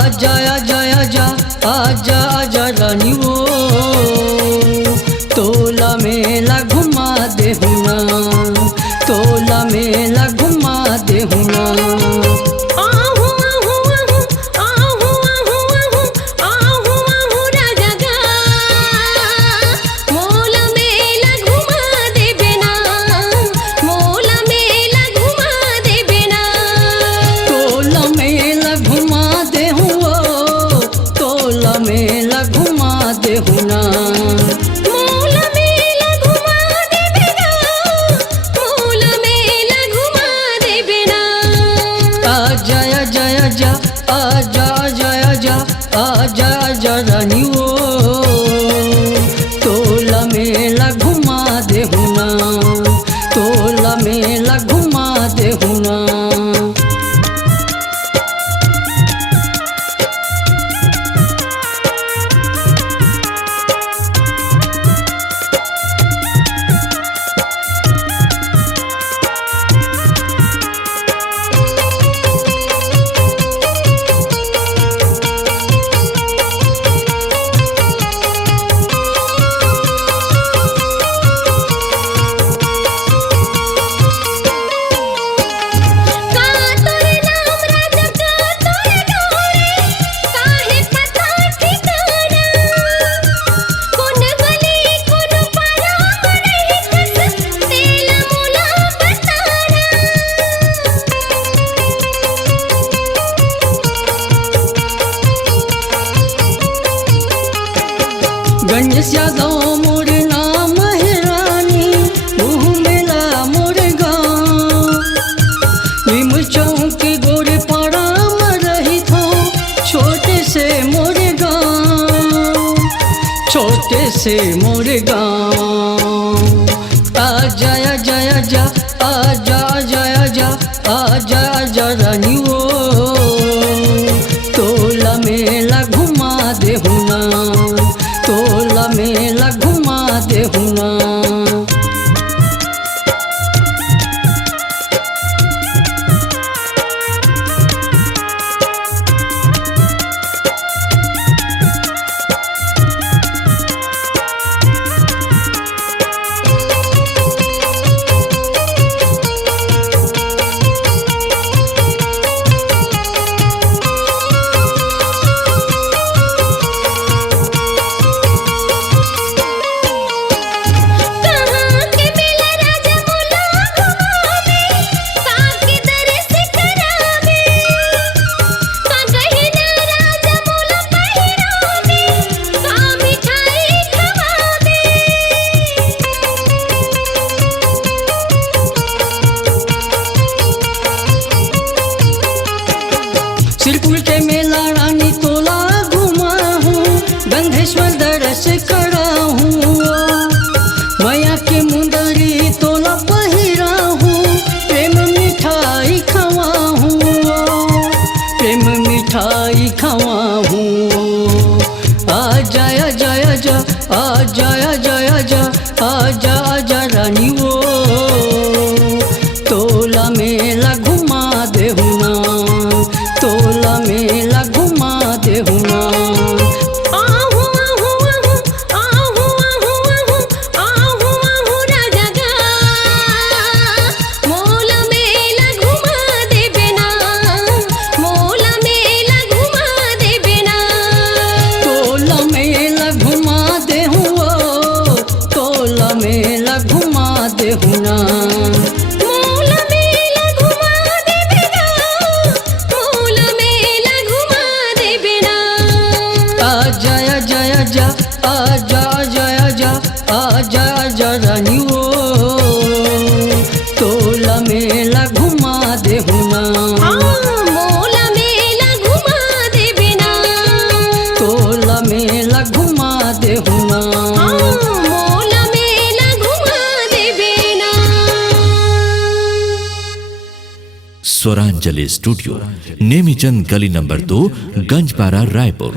आजा आजा आजा आजा आजा रानी वो तोला मेला घुमा दे हुना, तोला मेला घुमा दे हुना। आजा आजा रानी वो तोला मेला घुमा दे हुना, तोला मेला घुमा दे हुना। गंज यादव मोर नाम है रानी, मुँह मेला मोर गाँव। नीम चौक गोरे पाड़ा में रही थो, छोटे से मोर गाँव, छोटे से मोर गाँव। आजा आजा आजा आजा आजा आजा आजा आजा रानी वो तोला मेला घुमा दे हुना, तोला मेला घुमा दे हुना। सिरपुर के मेला रानी तोला घुमा हूँ, गंधेश्वर दर्श करा हूँ। मैया के मुंदरी तोला पहिरा हूँ, प्रेम मिठाई खवा हूँ, प्रेम मिठाई खवा हूँ। आजा आजा आजा आजा आजा आजा आजा आजा रानी वो तोला मेला घुमा दे हुना, तोला मेला घुमा दे हुना। आजा आजा आजा आजा आजा आजा आजा आजा रानी वो तोला मेला घुमा दे हुना, मोला मेला घुमा दे बिना, तोला मेला घुमा दे हुना, मोला मेला घुमा दे बिना। स्वरांजलि स्टूडियो, नेमीचंद गली नंबर 2, गंजपारा, रायपुर।